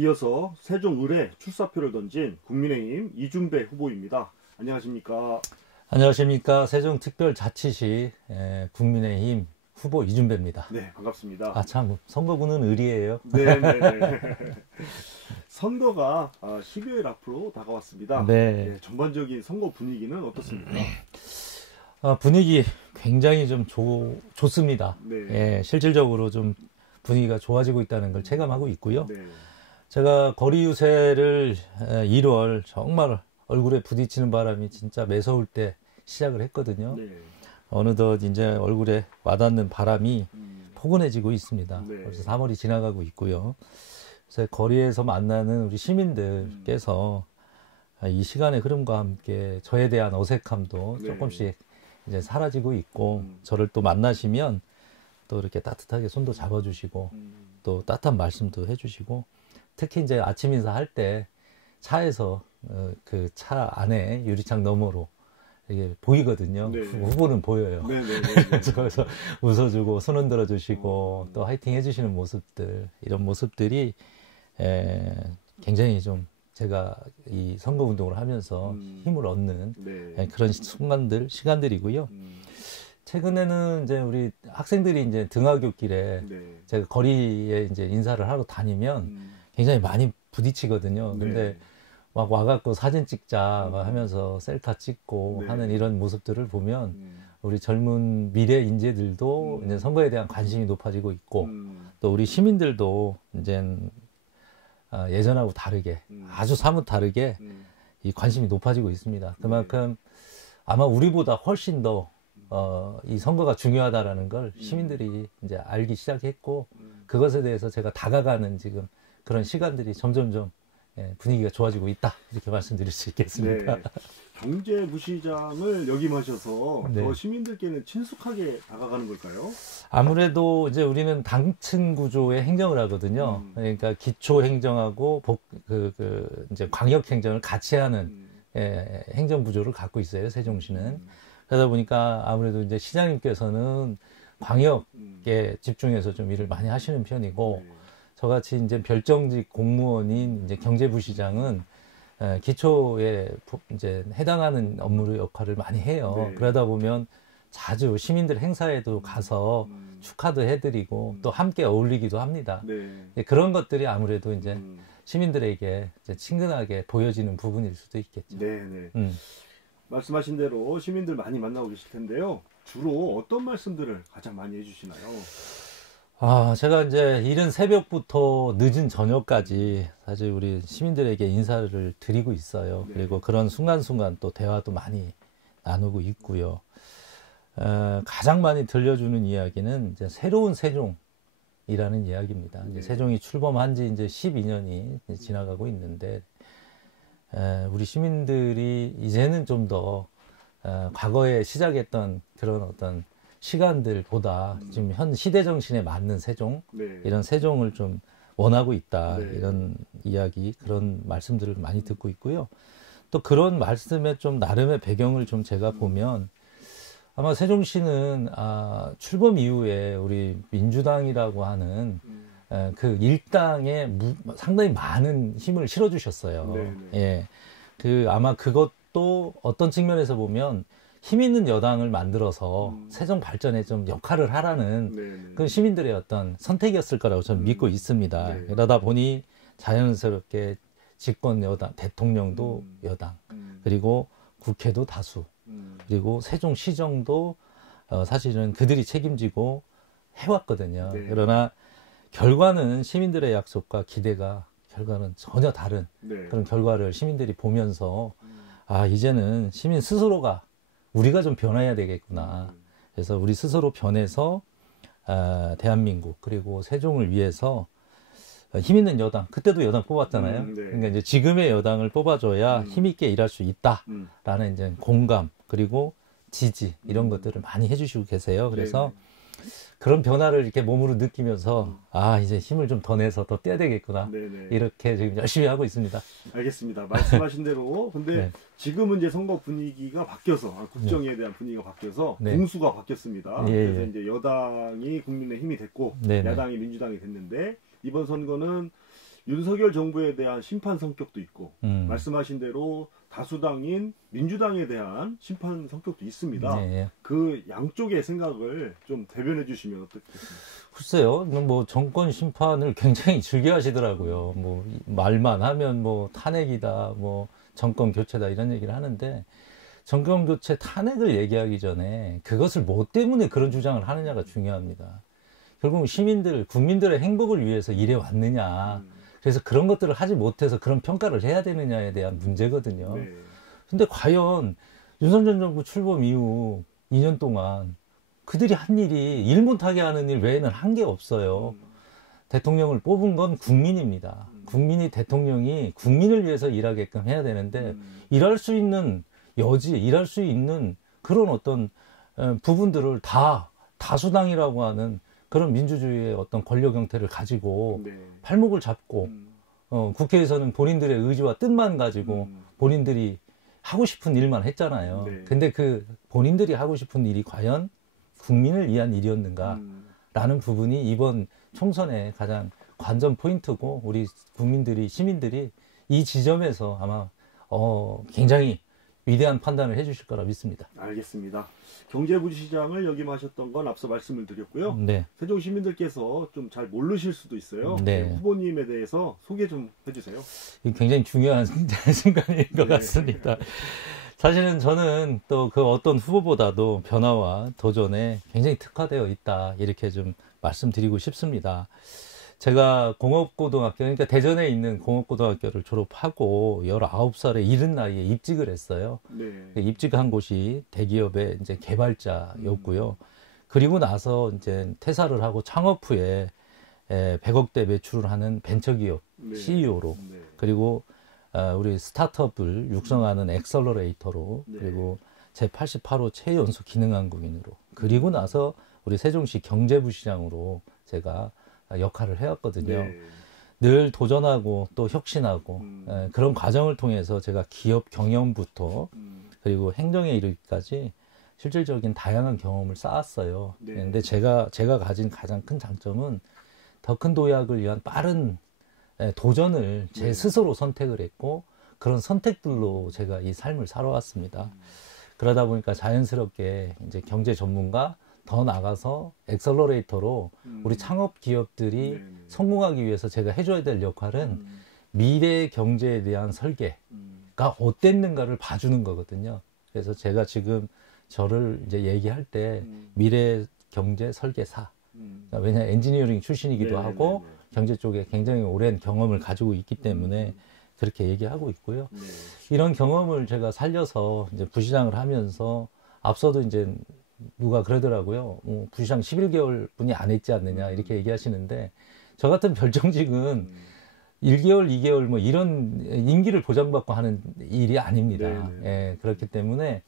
이어서 세종 을에 출사표를 던진 국민의힘 이준배 후보입니다. 안녕하십니까? 안녕하십니까? 세종특별자치시 국민의힘 후보 이준배입니다. 네, 반갑습니다. 아, 참, 선거구는 을이에요. 네네네. 선거가 12일 앞으로 다가왔습니다. 네. 전반적인 선거 분위기는 어떻습니까? 분위기 굉장히 좀 좋습니다. 네. 실질적으로 좀 분위기가 좋아지고 있다는 걸 체감하고 있고요. 네. 제가 거리 유세를 1월 정말 얼굴에 부딪히는 바람이 진짜 매서울 때 시작을 했거든요. 네. 어느덧 이제 얼굴에 와닿는 바람이 포근해지고 있습니다. 네. 벌써 3월이 지나가고 있고요. 그래서 거리에서 만나는 우리 시민들께서 이 시간의 흐름과 함께 저에 대한 어색함도 네. 조금씩 이제 사라지고 있고 저를 또 만나시면 또 이렇게 따뜻하게 손도 잡아주시고 또 따뜻한 말씀도 해주시고 특히 이제 아침 인사할 때 차에서 그 차 안에 유리창 너머로 이게 보이거든요. 네. 후보는 보여요. 그래서 웃어주고 손 흔들어 주시고 또 화이팅 해주시는 모습들, 이런 모습들이 굉장히 좀 제가 이 선거 운동을 하면서 힘을 얻는 네. 그런 시간들이고요. 최근에는 이제 우리 학생들이 이제 등하굣길에 네. 제가 거리에 이제 인사를 하러 다니면 굉장히 많이 부딪히거든요. 근데 네. 막 와갖고 사진 찍자 막 하면서 셀카 찍고 네. 하는 이런 모습들을 보면 우리 젊은 미래 인재들도 이제 선거에 대한 관심이 높아지고 있고 또 우리 시민들도 이제 예전하고 다르게 아주 사뭇 다르게 이 관심이 높아지고 있습니다. 그만큼 아마 우리보다 훨씬 더 이 선거가 중요하다라는 걸 시민들이 이제 알기 시작했고 그것에 대해서 제가 다가가는 지금 그런 시간들이 점점점 분위기가 좋아지고 있다 이렇게 말씀드릴 수 있겠습니다. 네. 경제부시장을 역임하셔서 네. 더 시민들께는 친숙하게 다가가는 걸까요? 아무래도 이제 우리는 당층 구조의 행정을 하거든요. 그러니까 기초 행정하고 이제 광역 행정을 같이 하는 행정 구조를 갖고 있어요. 세종시는. 그러다 보니까 아무래도 이제 시장님께서는 광역에 집중해서 좀 일을 많이 하시는 편이고 저같이 이제 별정직 공무원인 이제 경제부시장은 기초에 이제 해당하는 업무의 역할을 많이 해요. 네. 그러다 보면 자주 시민들 행사에도 가서 축하도 해드리고 또 함께 어울리기도 합니다. 네. 그런 것들이 아무래도 이제 시민들에게 이제 친근하게 보여지는 부분일 수도 있겠죠. 네. 말씀하신 대로 시민들 많이 만나고 계실 텐데요. 주로 어떤 말씀들을 가장 많이 해주시나요? 제가 이제 이른 새벽부터 늦은 저녁까지 사실 우리 시민들에게 인사를 드리고 있어요. 네. 그리고 그런 순간순간 또 대화도 많이 나누고 있고요. 가장 많이 들려주는 이야기는 이제 새로운 세종이라는 이야기입니다. 네. 이제 세종이 출범한 지 이제 12년이 지나가고 있는데, 우리 시민들이 이제는 좀 더, 과거에 시작했던 그런 어떤 시간들보다 지금 현 시대 정신에 맞는 세종, 네. 이런 세종을 좀 원하고 있다. 네. 이런 이야기, 그런 말씀들을 많이 듣고 있고요. 또 그런 말씀에 좀 나름의 배경을 좀 제가 보면 아마 세종시는 출범 이후에 우리 민주당이라고 하는 그 일당에 상당히 많은 힘을 실어주셨어요. 네. 예, 아마 그것도 어떤 측면에서 보면 힘 있는 여당을 만들어서 세종 발전에 좀 역할을 하라는 그 시민들의 어떤 선택이었을 거라고 저는 믿고 있습니다. 네. 그러다 보니 자연스럽게 집권 여당, 대통령도 여당, 그리고 국회도 다수, 그리고 세종시정도 사실은 그들이 책임지고 해왔거든요. 네. 그러나 결과는 시민들의 약속과 기대가 결과는 전혀 다른 그런 결과를 시민들이 보면서 이제는 시민 스스로가 우리가 좀 변해야 되겠구나. 그래서 우리 스스로 변해서 대한민국 그리고 세종을 위해서 힘 있는 여당, 그때도 여당 뽑았잖아요. 네. 그러니까 이제 지금의 여당을 뽑아줘야 힘 있게 일할 수 있다라는 이제 공감 그리고 지지 이런 것들을 많이 해주시고 계세요. 그래서 그런 변화를 이렇게 몸으로 느끼면서 이제 힘을 좀 더 내서 더 떼야 되겠구나. 이렇게 지금 열심히 하고 있습니다. 알겠습니다. 말씀하신 대로 근데 지금은 이제 선거 분위기가 바뀌어서 국정에 대한 분위기가 바뀌어서 공수가 바뀌었습니다. 그래서 이제 여당이 국민의힘이 됐고 야당이 민주당이 됐는데 이번 선거는 윤석열 정부에 대한 심판 성격도 있고 말씀하신 대로 다수당인 민주당에 대한 심판 성격도 있습니다. 네. 그 양쪽의 생각을 좀 대변해 주시면 어떻겠습니까? 글쎄요, 뭐 정권 심판을 굉장히 즐겨 하시더라고요. 뭐 말만 하면 뭐 탄핵이다, 뭐 정권 교체다 이런 얘기를 하는데 정권 교체 탄핵을 얘기하기 전에 그것을 뭐 때문에 그런 주장을 하느냐가 중요합니다. 결국 시민들, 국민들의 행복을 위해서 일해 왔느냐. 그래서 그런 것들을 하지 못해서 그런 평가를 해야 되느냐에 대한 문제거든요. 네. 근데 과연 윤석열 정부 출범 이후 2년 동안 그들이 한 일이 일 못하게 하는 일 외에는 한 게 없어요. 대통령을 뽑은 건 국민입니다. 국민이 대통령이 국민을 위해서 일하게끔 해야 되는데 일할 수 있는 여지, 일할 수 있는 그런 어떤 부분들을 다 다수당이라고 하는 그런 민주주의의 어떤 권력 형태를 가지고 네. 팔목을 잡고 국회에서는 본인들의 의지와 뜻만 가지고 본인들이 하고 싶은 일만 했잖아요. 네. 근데 그 본인들이 하고 싶은 일이 과연 국민을 위한 일이었는가 라는 부분이 이번 총선의 가장 관전 포인트고 우리 국민들이 시민들이 이 지점에서 아마 굉장히 위대한 판단을 해주실 거라 믿습니다. 알겠습니다. 경제부시장을 역임하셨던 건 앞서 말씀을 드렸고요. 네. 세종 시민들께서 좀 잘 모르실 수도 있어요. 네. 후보님에 대해서 소개 좀 해주세요. 굉장히 중요한 순간인 것 같습니다. 사실은 저는 또 그 어떤 후보보다도 변화와 도전에 굉장히 특화되어 있다 이렇게 좀 말씀드리고 싶습니다. 제가 공업고등학교, 그러니까 대전에 있는 공업고등학교를 졸업하고 19살에 이른 나이에 입직을 했어요. 네. 입직한 곳이 대기업의 이제 개발자였고요. 그리고 나서 이제 퇴사를 하고 창업 후에 100억대 매출을 하는 벤처기업 네. CEO로 네. 그리고 우리 스타트업을 육성하는 엑셀러레이터로 네. 그리고 제88호 최연소 기능한국인으로 그리고 나서 우리 세종시 경제부시장으로 제가 역할을 해왔거든요. 네. 늘 도전하고 또 혁신하고 그런 과정을 통해서 제가 기업 경영부터 그리고 행정에 이르기까지 실질적인 다양한 경험을 쌓았어요. 네. 근데 제가 가진 가장 큰 장점은 더 큰 도약을 위한 빠른 도전을 제 스스로 선택을 했고 그런 선택들로 제가 이 삶을 살아왔습니다. 그러다 보니까 자연스럽게 이제 경제 전문가 더 나가서 엑셀러레이터로 우리 창업 기업들이 성공하기 위해서 제가 해줘야 될 역할은 미래 경제에 대한 설계가 어땠는가를 봐주는 거거든요. 그래서 제가 지금 저를 이제 얘기할 때 미래 경제 설계사. 왜냐 엔지니어링 출신이기도 하고 경제 쪽에 굉장히 오랜 경험을 가지고 있기 때문에 그렇게 얘기하고 있고요. 이런 경험을 제가 살려서 이제 부시장을 하면서 앞서도 이제 누가 그러더라고요. 부시장 11개월 분이 안 했지 않느냐 이렇게 얘기하시는데 저 같은 별정직은 1개월, 2개월 뭐 이런 임기를 보장받고 하는 일이 아닙니다. 예, 그렇기 때문에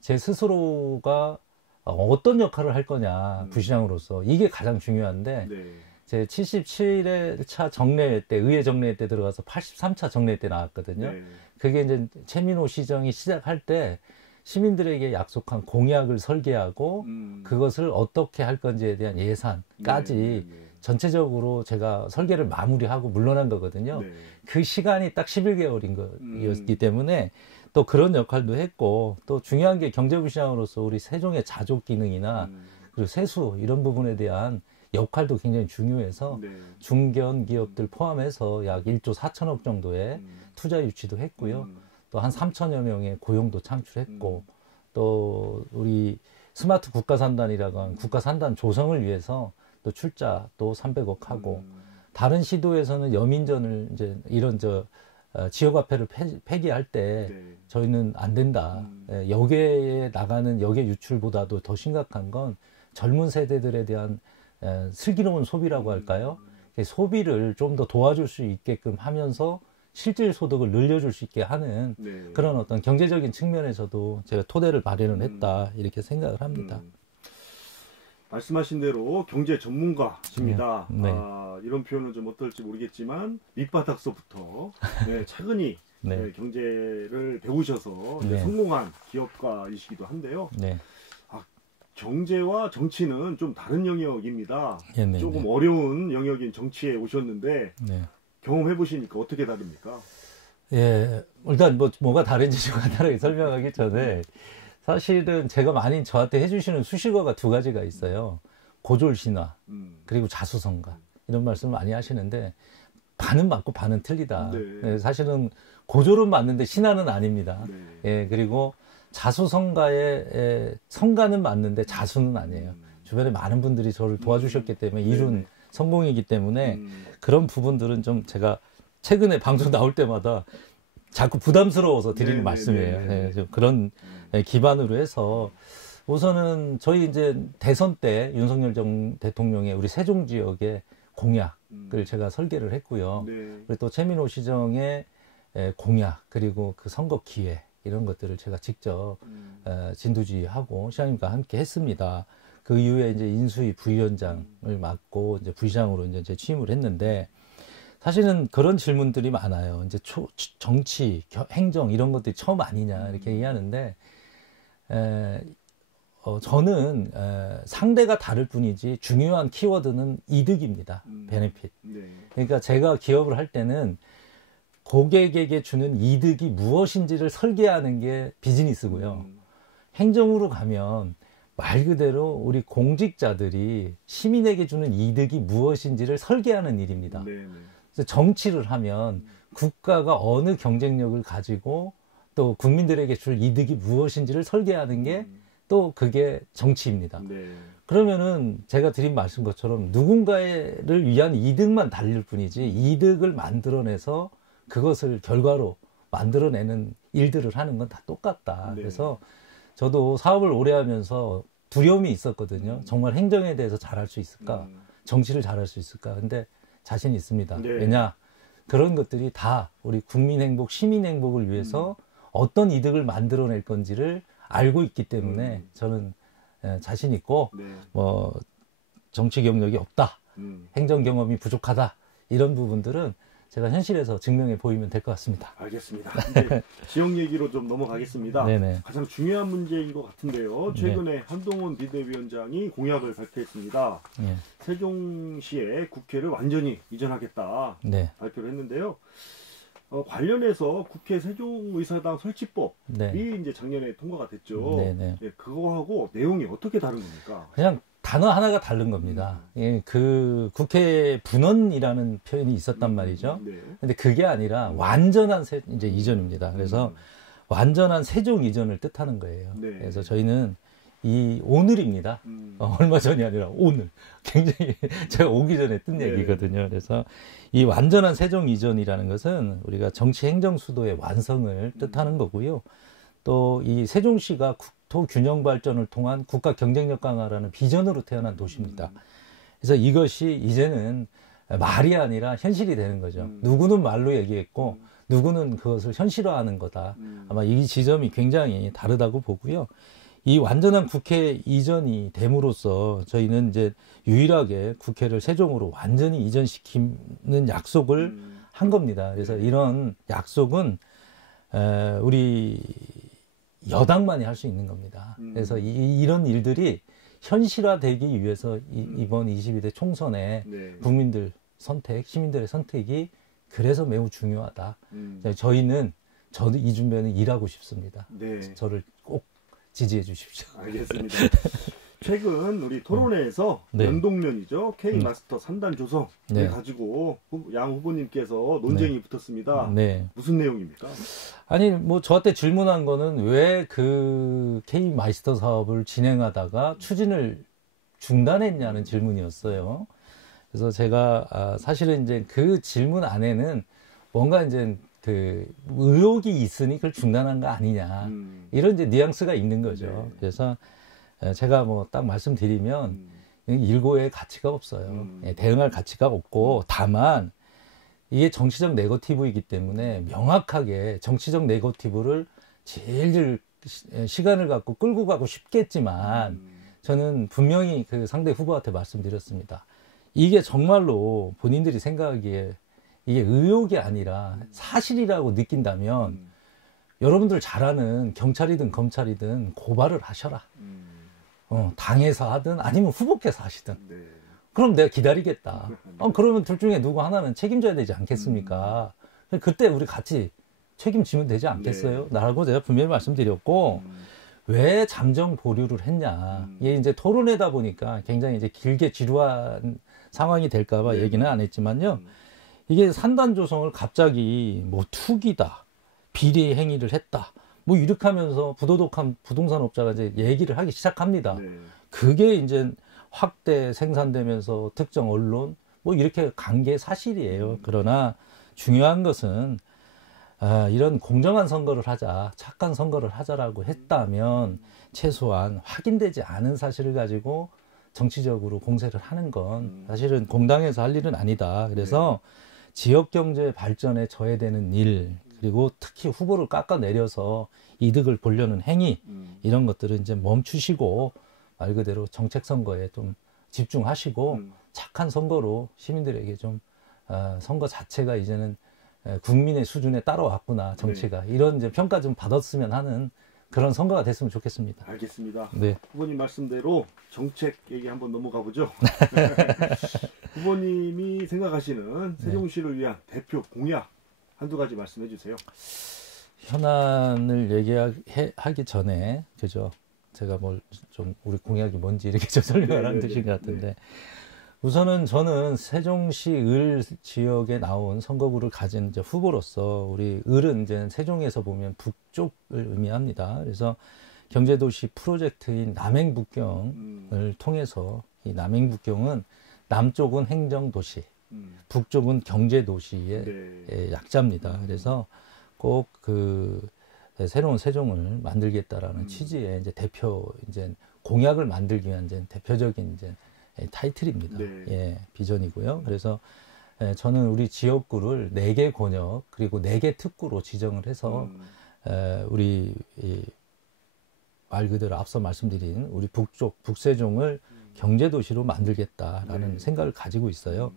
제 스스로가 어떤 역할을 할 거냐 부시장으로서 이게 가장 중요한데 네. 제 77회차 정례회 때 의회 정례회 때 들어가서 83차 정례회 때 나왔거든요. 네. 그게 이제 최민호 시정이 시작할 때 시민들에게 약속한 공약을 설계하고 그것을 어떻게 할 건지에 대한 예산까지 전체적으로 제가 설계를 마무리하고 물러난 거거든요. 네. 그 시간이 딱 11개월인 거였기 때문에 또 그런 역할도 했고 또 중요한 게 경제부시장으로서 우리 세종의 자족 기능이나 그리고 세수 이런 부분에 대한 역할도 굉장히 중요해서 네. 중견 기업들 포함해서 약 1조 4천억 정도의 투자 유치도 했고요. 또 한 3천여 명의 고용도 창출했고 또 우리 스마트 국가산단이라고 하는 국가산단 조성을 위해서 또 출자 또 300억 하고 다른 시도에서는 여민전을 이제 이런 지역화폐를 폐기할 때 네. 저희는 안 된다. 역외에 나가는 역외 유출보다도 더 심각한 건 젊은 세대들에 대한 슬기로운 소비라고 할까요? 소비를 좀 더 도와줄 수 있게끔 하면서 실질 소득을 늘려줄 수 있게 하는 네. 그런 어떤 경제적인 측면에서도 제가 토대를 마련을 했다 이렇게 생각을 합니다. 말씀하신 대로 경제 전문가십니다. 네. 이런 표현은 좀 어떨지 모르겠지만 밑바닥서부터 네, 차근히 네. 경제를 배우셔서 네. 성공한 기업가이시기도 한데요. 네. 경제와 정치는 좀 다른 영역입니다. 네, 조금 어려운 영역인 정치에 오셨는데 네. 경험해 보시니까 어떻게 다릅니까? 예, 일단 뭐가 다른지 좀 간단하게 설명하기 전에 사실은 제가 많이 저한테 해주시는 수식어가 두 가지가 있어요. 고졸신화 그리고 자수성가 이런 말씀을 많이 하시는데 반은 맞고 반은 틀리다. 네. 예, 사실은 고졸은 맞는데 신화는 아닙니다. 네. 예, 그리고 자수성가의 성가는 맞는데 자수는 아니에요. 주변에 많은 분들이 저를 도와주셨기 때문에 이룬 성공이기 때문에 그런 부분들은 좀 제가 최근에 방송 나올 때마다 자꾸 부담스러워서 드리는 말씀이에요. 네, 좀 그런 기반으로 해서 우선은 저희 이제 대선 때 윤석열 대통령의 우리 세종 지역의 공약을 제가 설계를 했고요. 그리고 또 최민호 시정의 공약 그리고 그 선거 기회 이런 것들을 제가 직접 진두지휘하고 시장님과 함께 했습니다. 그 이후에 이제 인수위 부위원장을 맡고 이제 부시장으로 이제 취임을 했는데 사실은 그런 질문들이 많아요. 이제 정치, 행정 이런 것들이 처음 아니냐 이렇게 얘기하는데 저는 상대가 다를 뿐이지 중요한 키워드는 이득입니다. 베네핏. 그러니까 제가 기업을 할 때는 고객에게 주는 이득이 무엇인지를 설계하는 게 비즈니스고요. 행정으로 가면 말 그대로 우리 공직자들이 시민에게 주는 이득이 무엇인지를 설계하는 일입니다. 그래서 정치를 하면 국가가 어느 경쟁력을 가지고 또 국민들에게 줄 이득이 무엇인지를 설계하는 게 또 그게 정치입니다. 그러면은 제가 드린 말씀 것처럼 누군가를 위한 이득만 달릴 뿐이지 이득을 만들어내서 그것을 결과로 만들어내는 일들을 하는 건 다 똑같다. 그래서 저도 사업을 오래 하면서 두려움이 있었거든요. 정말 행정에 대해서 잘할 수 있을까? 정치를 잘할 수 있을까? 근데 자신 있습니다. 왜냐? 그런 것들이 다 우리 국민 행복, 시민 행복을 위해서 어떤 이득을 만들어낼 건지를 알고 있기 때문에 저는 자신 있고 뭐 정치 경력이 없다. 행정 경험이 부족하다. 이런 부분들은 제가 현실에서 증명해 보이면 될 것 같습니다. 알겠습니다. 이제 지역 얘기로 좀 넘어가겠습니다. 네네. 가장 중요한 문제인 것 같은데요. 최근에 한동훈 비대위원장이 공약을 발표했습니다. 세종시에 국회를 완전히 이전하겠다 발표를 했는데요. 관련해서 국회 세종의사당 설치법이 이제 작년에 통과가 됐죠. 그거하고 내용이 어떻게 다른 겁니까? 그냥 단어 하나가 다른 겁니다. 그 국회 분원이라는 표현이 있었단 말이죠. 근데 그게 아니라 완전한 이제 이전입니다. 그래서 완전한 세종 이전을 뜻하는 거예요. 그래서 저희는 오늘입니다. 얼마 전이 아니라 오늘. 굉장히 제가 오기 전에 뜬 얘기거든요. 그래서 이 완전한 세종 이전이라는 것은 우리가 정치 행정 수도의 완성을 뜻하는 거고요. 또 이 세종시가 국토 균형 발전을 통한 국가 경쟁력 강화라는 비전으로 태어난 도시입니다. 그래서 이것이 이제는 말이 아니라 현실이 되는 거죠. 누구는 말로 얘기했고 누구는 그것을 현실화하는 거다. 아마 이 지점이 굉장히 다르다고 보고요. 이 완전한 국회 이전이 됨으로써 저희는 이제 유일하게 국회를 세종으로 완전히 이전시키는 약속을 한 겁니다. 그래서 이런 약속은 우리 여당만이 할 수 있는 겁니다. 그래서 이런 일들이 현실화되기 위해서 이번 22대 총선에 국민들 선택, 시민들의 선택이 그래서 매우 중요하다. 저도 이준배는 일하고 싶습니다. 저를 꼭 지지해 주십시오. 알겠습니다. 최근 우리 토론회에서 연동면이죠. K마스터 3단 조성을 가지고 양 후보님께서 논쟁이 붙었습니다. 무슨 내용입니까? 아니 뭐 저한테 질문한 거는 왜 그 K마스터 사업을 진행하다가 추진을 중단했냐는 질문이었어요. 그래서 제가 사실은 이제 그 질문 안에는 뭔가 이제 그 의혹이 있으니 그걸 중단한 거 아니냐 이런 이제 뉘앙스가 있는 거죠. 그래서 제가 뭐 딱 말씀드리면 일고의 가치가 없어요. 대응할 가치가 없고 다만 이게 정치적 네거티브이기 때문에 명확하게 정치적 네거티브를 제일 시간을 갖고 끌고 가고 싶겠지만 저는 분명히 그 상대 후보한테 말씀드렸습니다. 이게 정말로 본인들이 생각하기에 이게 의혹이 아니라 사실이라고 느낀다면 여러분들 잘 아는 경찰이든 검찰이든 고발을 하셔라. 당에서 하든 아니면 후보께서 하시든 그럼 내가 기다리겠다. 그러면 둘 중에 누구 하나는 책임져야 되지 않겠습니까? 그때 우리 같이 책임지면 되지 않겠어요? 네. 라고 제가 분명히 말씀드렸고, 왜 잠정 보류를 했냐. 이게 이제 토론회다 보니까 굉장히 이제 길게 지루한 상황이 될까봐 네. 얘기는 안 했지만요. 이게 산단 조성을 갑자기 뭐 투기다, 비리 행위를 했다, 뭐 이렇게 하면서 부도덕한 부동산 업자가 이제 얘기를 하기 시작합니다. 네. 그게 이제 확대 생산되면서 특정 언론, 뭐 이렇게 간 게 사실이에요. 그러나 중요한 것은 이런 공정한 선거를 하자, 착한 선거를 하자라고 했다면 최소한 확인되지 않은 사실을 가지고 정치적으로 공세를 하는 건 사실은 공당에서 할 일은 아니다. 그래서 지역 경제 발전에 저해되는 일, 그리고 특히 후보를 깎아내려서 이득을 보려는 행위, 이런 것들은 이제 멈추시고 말 그대로 정책 선거에 좀 집중하시고 착한 선거로 시민들에게 좀 선거 자체가 이제는 국민의 수준에 따라왔구나, 정치가. 네. 이런 이제 평가 좀 받았으면 하는 그런 선거가 됐으면 좋겠습니다. 알겠습니다. 네. 후보님 말씀대로 정책 얘기 한번 넘어가 보죠. 후보님이 생각하시는 세종시를 위한 대표 공약 한두 가지 말씀해 주세요. 현안을 얘기하기 전에, 그죠? 제가 뭘 좀 우리 공약이 뭔지 이렇게 좀 설명을 한 드신 것 같은데. 우선은 저는 세종시 을 지역에 나온 선거구를 가진 이제 후보로서, 우리 을은 이제 세종에서 보면 북쪽을 의미합니다. 그래서 경제도시 프로젝트인 남행북경을 통해서, 이 남행북경은 남쪽은 행정도시, 북쪽은 경제도시의 약자입니다. 그래서 꼭 그 새로운 세종을 만들겠다라는 취지의 이제 이제 공약을 만들기 위한 이제 대표적인 이제 타이틀입니다. 네. 예, 비전이고요. 그래서 저는 우리 지역구를 4개 권역 그리고 4개 특구로 지정을 해서 우리 말 그대로 앞서 말씀드린 우리 북세종을 경제도시로 만들겠다라는 생각을 가지고 있어요.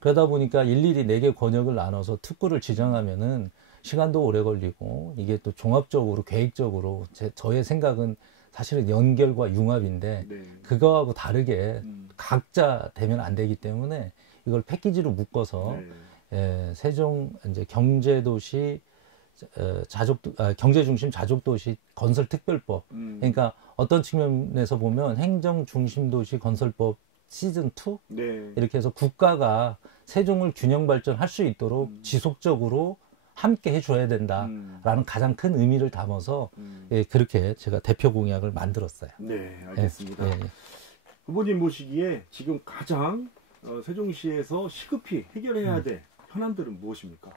그러다 보니까 일일이 4개 권역을 나눠서 특구를 지정하면은 시간도 오래 걸리고, 이게 또 종합적으로 계획적으로 저의 생각은 사실은 연결과 융합인데 그거하고 다르게 각자 되면 안 되기 때문에 이걸 패키지로 묶어서 세종 이제 경제도시 경제중심 자족도시 건설특별법, 그러니까 어떤 측면에서 보면 행정중심도시 건설법 시즌2 이렇게 해서 국가가 세종을 균형 발전할 수 있도록 지속적으로 함께 해줘야 된다라는 가장 큰 의미를 담아서 그렇게 제가 대표 공약을 만들었어요. 네, 알겠습니다. 후보님 보시기에 지금 가장 세종시에서 시급히 해결해야 될 현안들은 무엇입니까?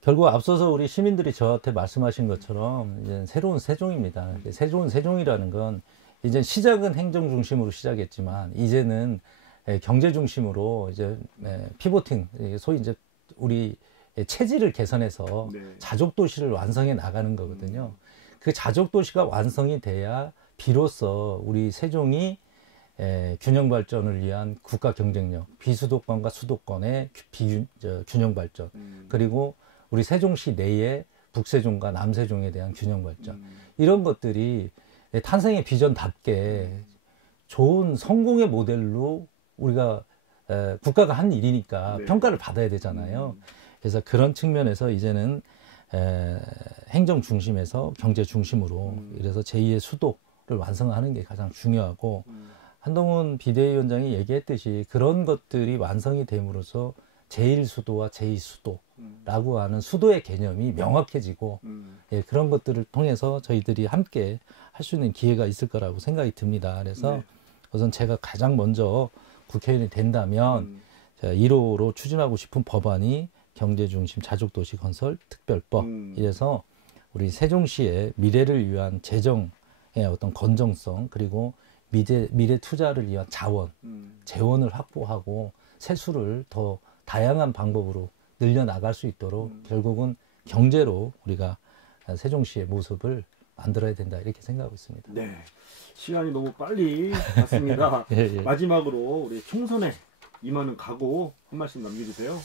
결국 앞서서 우리 시민들이 저한테 말씀하신 것처럼 이제 새로운 세종입니다. 새로운 세종이라는 건 이제 시작은 행정 중심으로 시작했지만 이제는 경제 중심으로 이제 피보팅, 소위 이제 우리 체질을 개선해서 자족도시를 완성해 나가는 거거든요. 그 자족도시가 완성이 돼야 비로소 우리 세종이 균형 발전을 위한 국가 경쟁력, 비수도권과 수도권의 균형 발전, 그리고 우리 세종시 내에 북세종과 남세종에 대한 균형 발전, 이런 것들이 탄생의 비전답게 좋은 성공의 모델로 우리가 국가가 한 일이니까 평가를 받아야 되잖아요. 그래서 그런 측면에서 이제는 행정 중심에서 경제 중심으로, 그래서 제2의 수도를 완성하는 게 가장 중요하고, 한동훈 비대위원장이 얘기했듯이 그런 것들이 완성이 됨으로써 제1수도와 제2수도라고 하는 수도의 개념이 명확해지고, 그런 것들을 통해서 저희들이 함께 할 수 있는 기회가 있을 거라고 생각이 듭니다. 그래서 우선 제가 가장 먼저 국회의원이 된다면 1호로 추진하고 싶은 법안이 경제중심 자족도시 건설 특별법. 이래서 우리 세종시의 미래를 위한 재정의 어떤 건정성, 그리고 미래 투자를 위한 자원, 재원을 확보하고 세수를 더 다양한 방법으로 늘려나갈 수 있도록 결국은 경제로 우리가 세종시의 모습을 만들어야 된다, 이렇게 생각하고 있습니다. 네, 시간이 너무 빨리 갔습니다. 마지막으로 우리 총선에 임하는 각오 한 말씀 남겨주세요.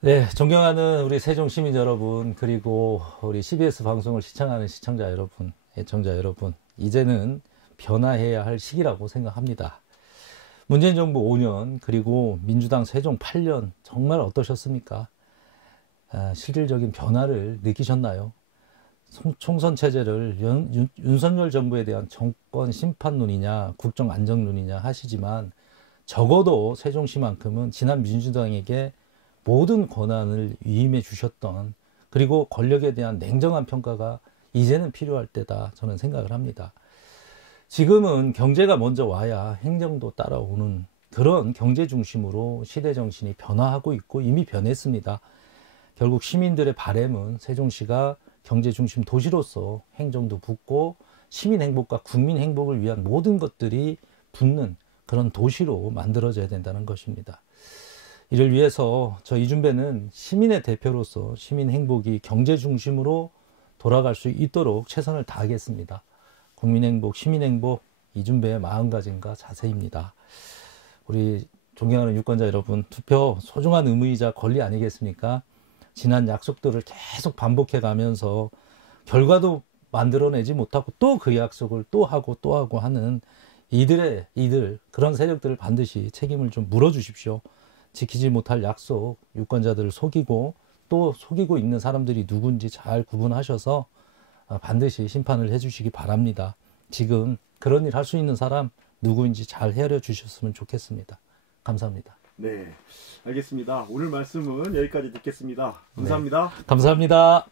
네, 존경하는 우리 세종 시민 여러분, 그리고 우리 CBS 방송을 시청하는 시청자 여러분, 애청자 여러분, 이제는 변화해야 할 시기라고 생각합니다. 문재인 정부 5년 그리고 민주당 세종 8년 정말 어떠셨습니까? 실질적인 변화를 느끼셨나요? 총선 체제를 윤석열 정부에 대한 정권 심판론이냐 국정 안정론이냐 하시지만 적어도 세종시만큼은 지난 민주당에게 모든 권한을 위임해 주셨던, 그리고 권력에 대한 냉정한 평가가 이제는 필요할 때다 저는 생각을 합니다. 지금은 경제가 먼저 와야 행정도 따라오는 그런 경제 중심으로 시대 정신이 변화하고 있고 이미 변했습니다. 결국 시민들의 바람은 세종시가 경제 중심 도시로서 행정도 붙고 시민 행복과 국민 행복을 위한 모든 것들이 붙는 그런 도시로 만들어져야 된다는 것입니다. 이를 위해서 저 이준배는 시민의 대표로서 시민 행복이 경제 중심으로 돌아갈 수 있도록 최선을 다하겠습니다. 국민 행복, 시민 행복, 이준배의 마음가짐과 자세입니다. 우리 존경하는 유권자 여러분, 투표 소중한 의무이자 권리 아니겠습니까? 지난 약속들을 계속 반복해 가면서 결과도 만들어내지 못하고 또 그 약속을 또 하고 하는 이들 그런 세력들을 반드시 책임을 좀 물어주십시오. 지키지 못할 약속, 유권자들을 속이고 또 속이고 있는 사람들이 누군지 잘 구분하셔서 반드시 심판을 해주시기 바랍니다. 지금 그런 일 할 수 있는 사람 누구인지 잘 헤아려 주셨으면 좋겠습니다. 감사합니다. 네, 알겠습니다. 오늘 말씀은 여기까지 듣겠습니다. 감사합니다. 네, 감사합니다.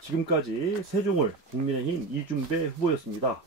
지금까지 세종을 국민의힘 이준배 후보였습니다.